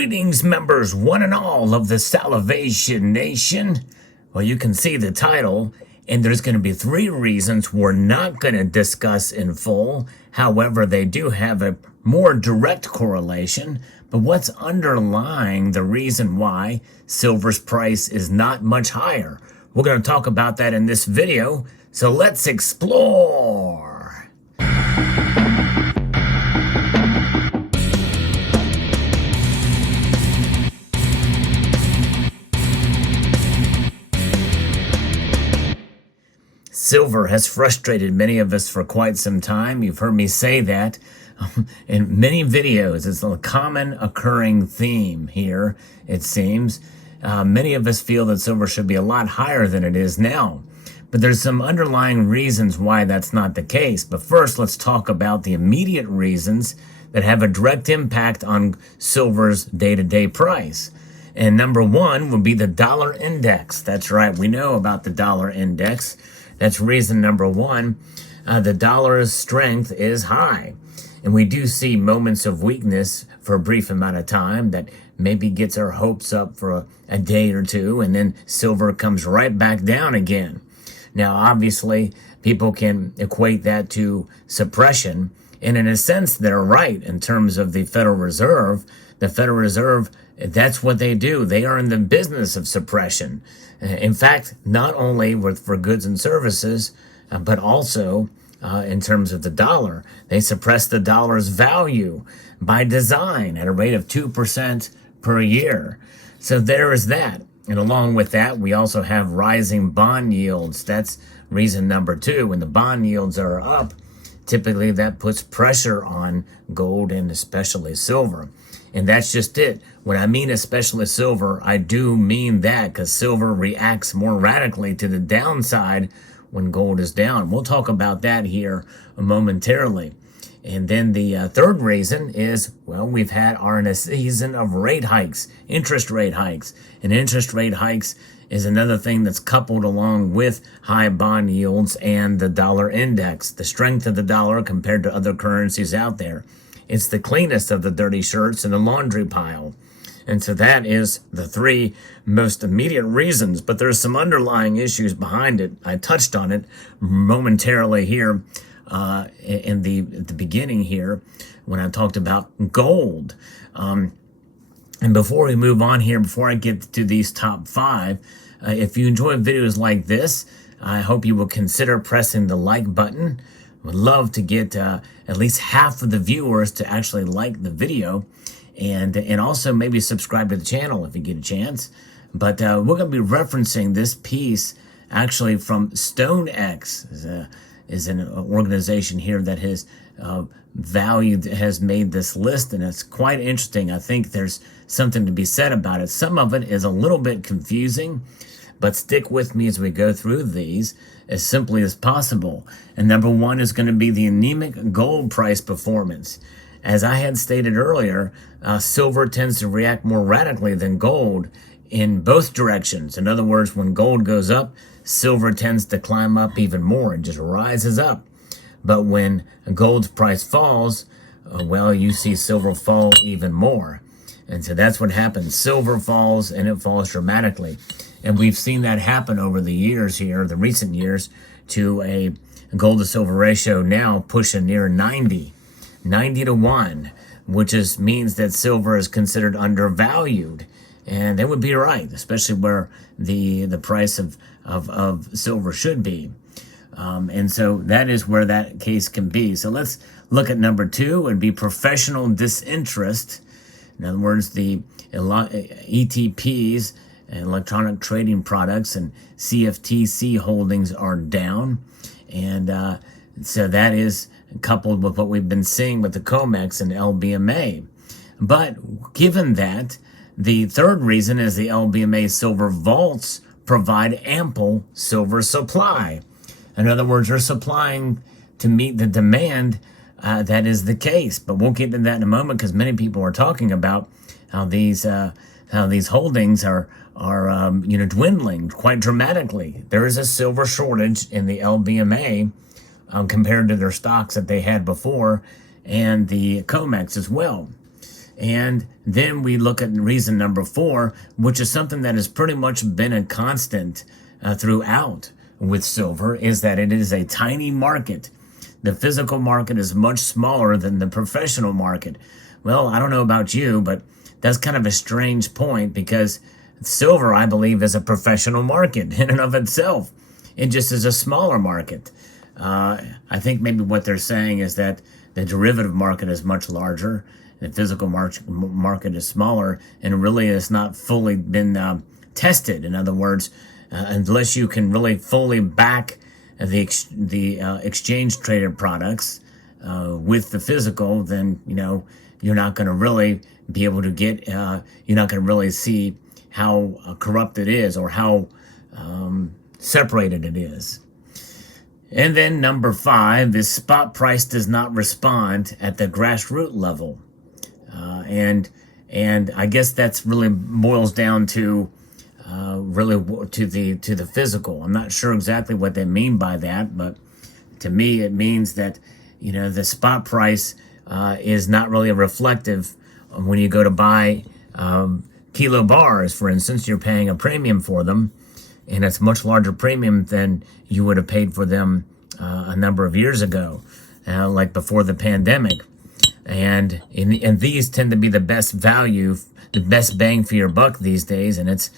Greetings, members, one and all of the Salivation Nation. Well, you can see the title, and there's going to be 3 reasons we're not going to discuss in full. However, they do have a more direct correlation. But what's underlying the reason why silver's price is not much higher? We're going to talk about that in this video, so let's explore. Silver has frustrated many of us for quite some time. You've heard me say that in many videos. It's a common occurring theme here, it seems. Many of us feel that silver should be a lot higher than it is now. But there's some underlying reasons why that's not the case. But first, let's talk about the immediate reasons that have a direct impact on silver's day-to-day price. And number 1 would be the dollar index. That's right, we know about the dollar index. That's reason number 1. The dollar's strength is high. And we do see moments of weakness for a brief amount of time that maybe gets our hopes up for a day or two, and then silver comes right back down again. Now, obviously, people can equate that to suppression. And in a sense, they're right in terms of the Federal Reserve. The Federal Reserve, that's what they do. They are in the business of suppression. In fact, not only for goods and services, but also in terms of the dollar. They suppress the dollar's value by design at a rate of 2% per year. So there is that. And along with that, we also have rising bond yields. That's reason number 2. When the bond yields are up, typically that puts pressure on gold and especially silver. And that's just it. When I mean especially silver, I do mean that, because silver reacts more radically to the downside when gold is down. We'll talk about that here momentarily. And then the third reason is, well, we've had in a season of rate hikes, interest rate hikes. And interest rate hikes is another thing that's coupled along with high bond yields and the dollar index, the strength of the dollar compared to other currencies out there. It's the cleanest of the dirty shirts in the laundry pile. And so that is the 3 most immediate reasons, but there's some underlying issues behind it. I touched on it momentarily here in the beginning here when I talked about gold. And before we move on here, before I get to these top 5, if you enjoy videos like this, I hope you will consider pressing the like button. Would love to get at least half of the viewers to actually like the video, and also maybe subscribe to the channel if you get a chance. But we're going to be referencing this piece actually from StoneX, is an organization here that has has made this list, and it's quite interesting. I think there's something to be said about it. Some of it is a little bit confusing, but stick with me as we go through these as simply as possible. And number 1 is going to be the anemic gold price performance. As I had stated earlier, silver tends to react more radically than gold in both directions. In other words, when gold goes up, silver tends to climb up even more and just rises up. But when gold's price falls, well, you see silver fall even more. And so that's what happens. Silver falls, and it falls dramatically. And we've seen that happen over the years here, the recent years, to a gold to silver ratio now pushing near 90 to 1, which means that silver is considered undervalued. And they would be right, especially where the price of silver should be. And so that is where that case can be. So let's look at number 2. It'd be professional disinterest. In other words, the ETPs, electronic trading products, and CFTC holdings are down. And so that is coupled with what we've been seeing with the COMEX and LBMA. But given that, the third reason is the LBMA silver vaults provide ample silver supply. In other words, they're supplying to meet the demand. That is the case. But we'll get into that in a moment, because many people are talking about how these holdings are dwindling quite dramatically. There is a silver shortage in the LBMA compared to their stocks that they had before, and the COMEX as well. And then we look at reason number 4, which is something that has pretty much been a constant throughout with silver, is that it is a tiny market. The physical market is much smaller than the professional market. Well, I don't know about you, but that's kind of a strange point, because silver, I believe, is a professional market in and of itself. It just is a smaller market. I think maybe what they're saying is that the derivative market is much larger, the physical market is smaller, and really has not fully been tested. In other words, unless you can really fully back the exchange traded products with the physical, then you're not going to really be able to get. You're not going to really see how corrupt it is, or how separated it is. And then number 5 is spot price does not respond at the grassroots level, and I guess that's really boils down to really to the physical. I'm not sure exactly what they mean by that, but to me it means that the spot price is not really reflective. When you go to buy kilo bars, for instance, you're paying a premium for them, and it's a much larger premium than you would have paid for them a number of years ago, like before the pandemic. And these tend to be the best value, the best bang for your buck these days, and it's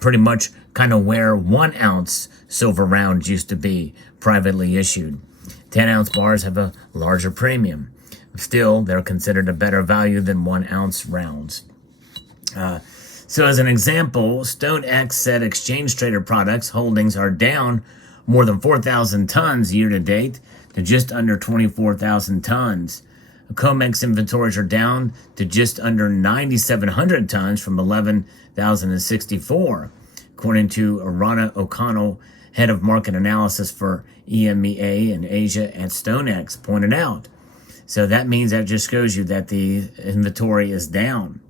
pretty much kind of where 1 ounce silver rounds used to be privately issued. 10-ounce bars have a larger premium. Still, they're considered a better value than 1 ounce rounds. So as an example, StoneX said exchange traded products holdings are down more than 4,000 tons year to date to just under 24,000 tons. COMEX inventories are down to just under 9,700 tons from 11,064, according to Rana O'Connell, head of market analysis for EMEA and Asia at StoneX, pointed out. So that means that just shows you that the inventory is down.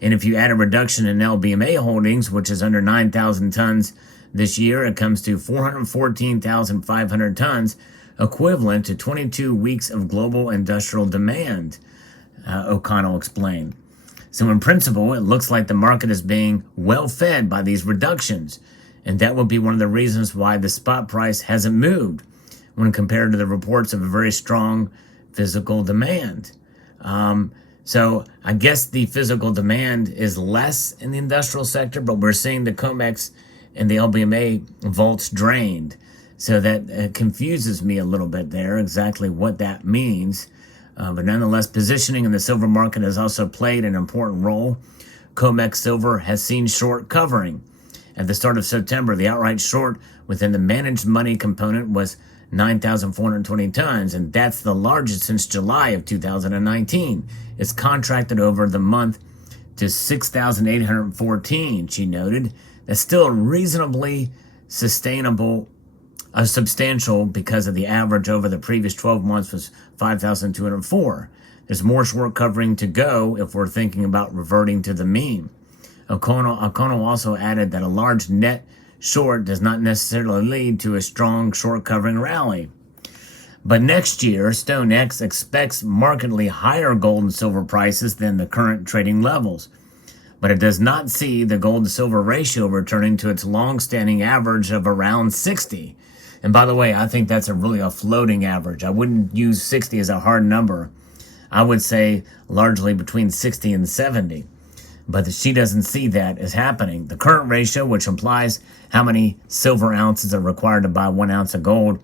And if you add a reduction in LBMA holdings, which is under 9,000 tons this year, it comes to 414,500 tons, equivalent to 22 weeks of global industrial demand, O'Connell explained. So in principle, it looks like the market is being well fed by these reductions, and that would be one of the reasons why the spot price hasn't moved when compared to the reports of a very strong physical demand. So I guess the physical demand is less in the industrial sector, but we're seeing the COMEX and the LBMA vaults drained. So that confuses me a little bit there, exactly what that means. But nonetheless, positioning in the silver market has also played an important role. COMEX silver has seen short covering. At the start of September, the outright short within the managed money component was 9,420 tons, and that's the largest since July of 2019. It's contracted over the month to 6,814, she noted. That's still reasonably substantial because of the average over the previous 12 months was 5,204. There's more short covering to go if we're thinking about reverting to the mean. O'Connell also added that a large net short does not necessarily lead to a strong short covering rally. But next year, StoneX expects markedly higher gold and silver prices than the current trading levels. But it does not see the gold to silver ratio returning to its long-standing average of around 60. And by the way, I think that's a floating average. I wouldn't use 60 as a hard number. I would say largely between 60 and 70. But she doesn't see that as happening. The current ratio, which implies how many silver ounces are required to buy 1 ounce of gold,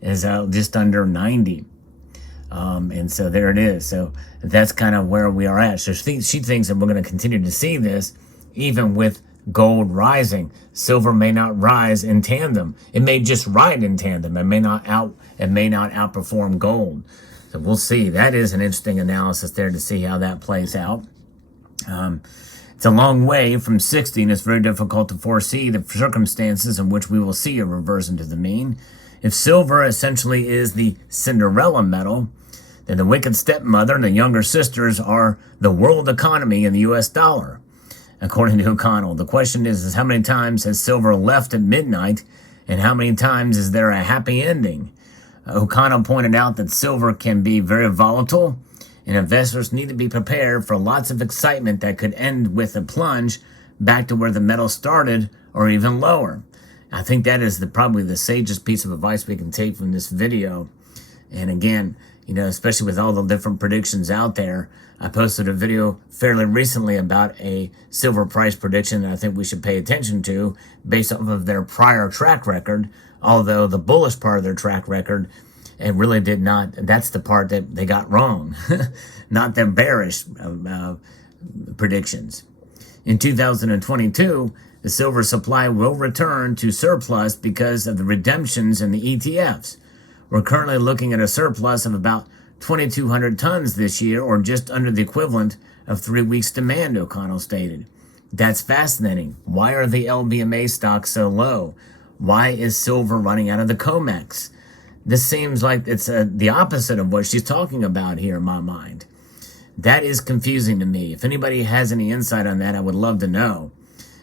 is just under 90. And so there it is. So that's kind of where we are at. So she thinks that we're going to continue to see this even with gold rising. Silver may not rise in tandem. It may just ride in tandem. It may not outperform gold. So we'll see. That is an interesting analysis there to see how that plays out. It's a long way from 60, and it's very difficult to foresee the circumstances in which we will see a reversion to the mean. If silver essentially is the Cinderella metal, then the wicked stepmother and the younger sisters are the world economy and the U.S. dollar. According to O'Connell, the question is how many times has silver left at midnight, and how many times is there a happy ending? O'Connell pointed out that silver can be very volatile, and investors need to be prepared for lots of excitement that could end with a plunge back to where the metal started or even lower. I think that is probably the sagest piece of advice we can take from this video. And again, especially with all the different predictions out there, I posted a video fairly recently about a silver price prediction that I think we should pay attention to based off of their prior track record, although the bullish part of their track record, it really did not, that's the part that they got wrong, not their bearish predictions. In 2022, the silver supply will return to surplus because of the redemptions in the ETFs. We're currently looking at a surplus of about 2,200 tons this year, or just under the equivalent of 3 weeks' demand, O'Connell stated. That's fascinating. Why are the LBMA stocks so low? Why is silver running out of the COMEX? This seems like it's the opposite of what she's talking about here in my mind. That is confusing to me. If anybody has any insight on that, I would love to know.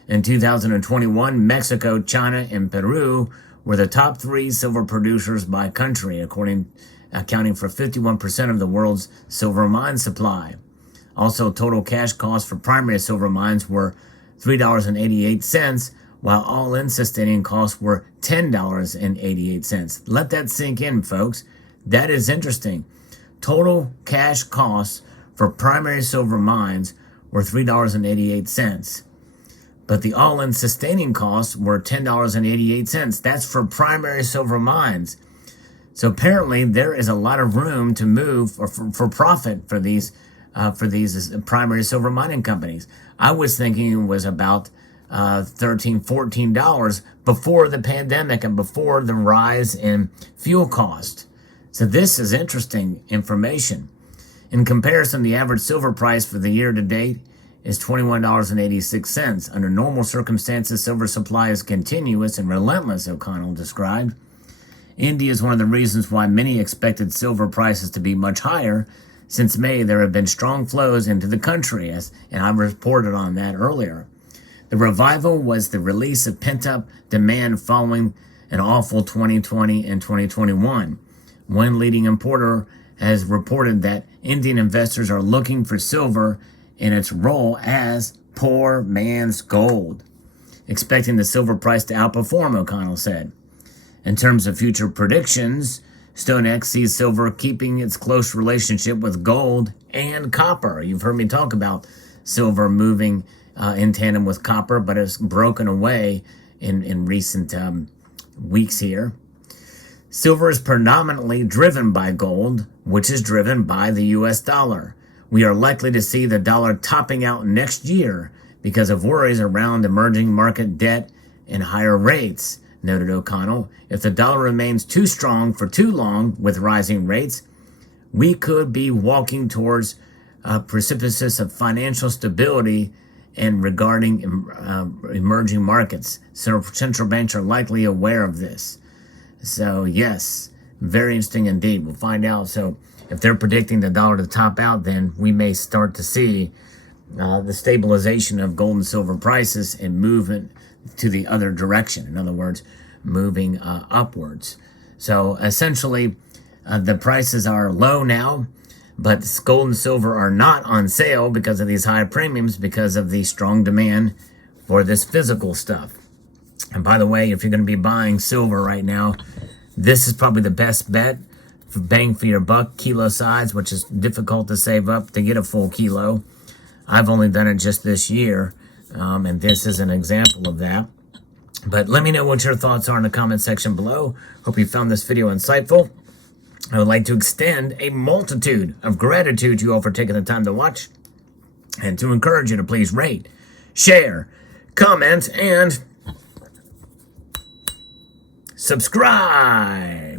In 2021, Mexico, China, and Peru were the top 3 silver producers by country, accounting for 51% of the world's silver mine supply. Also, total cash costs for primary silver mines were $3.88, while all-in sustaining costs were $10.88. Let that sink in, folks. That is interesting. Total cash costs for primary silver mines were $3.88. But the all-in sustaining costs were $10.88. That's for primary silver mines. So apparently there is a lot of room to move for profit for these primary silver mining companies. I was thinking it was about $13, $14 before the pandemic and before the rise in fuel cost. So this is interesting information. In comparison, the average silver price for the year to date is $21.86. Under normal circumstances, silver supply is continuous and relentless, O'Connell described. India is one of the reasons why many expected silver prices to be much higher. Since May, there have been strong flows into the country, and I reported on that earlier. The revival was the release of pent-up demand following an awful 2020 and 2021. One leading importer has reported that Indian investors are looking for silver in its role as poor man's gold, expecting the silver price to outperform, O'Connell said. In terms of future predictions, StoneX sees silver keeping its close relationship with gold and copper. You've heard me talk about silver moving in tandem with copper, but it's broken away in recent weeks here. Silver is predominantly driven by gold, which is driven by the U.S. dollar. We are likely to see the dollar topping out next year because of worries around emerging market debt and higher rates, noted O'Connell. If the dollar remains too strong for too long with rising rates, we could be walking towards a precipice of financial stability and regarding emerging markets. So central banks are likely aware of this. So yes, very interesting indeed. We'll find out. So if they're predicting the dollar to top out, then we may start to see the stabilization of gold and silver prices and movement to the other direction. In other words, moving upwards. So essentially, the prices are low now, but gold and silver are not on sale because of these high premiums, because of the strong demand for this physical stuff. And by the way, if you're going to be buying silver right now, this is probably the best bet for bang for your buck, kilo size, which is difficult to save up to get a full kilo. I've only done it just this year, and this is an example of that. But let me know what your thoughts are in the comment section below. Hope you found this video insightful. I would like to extend a multitude of gratitude to you all for taking the time to watch, and to encourage you to please rate, share, comment, and subscribe.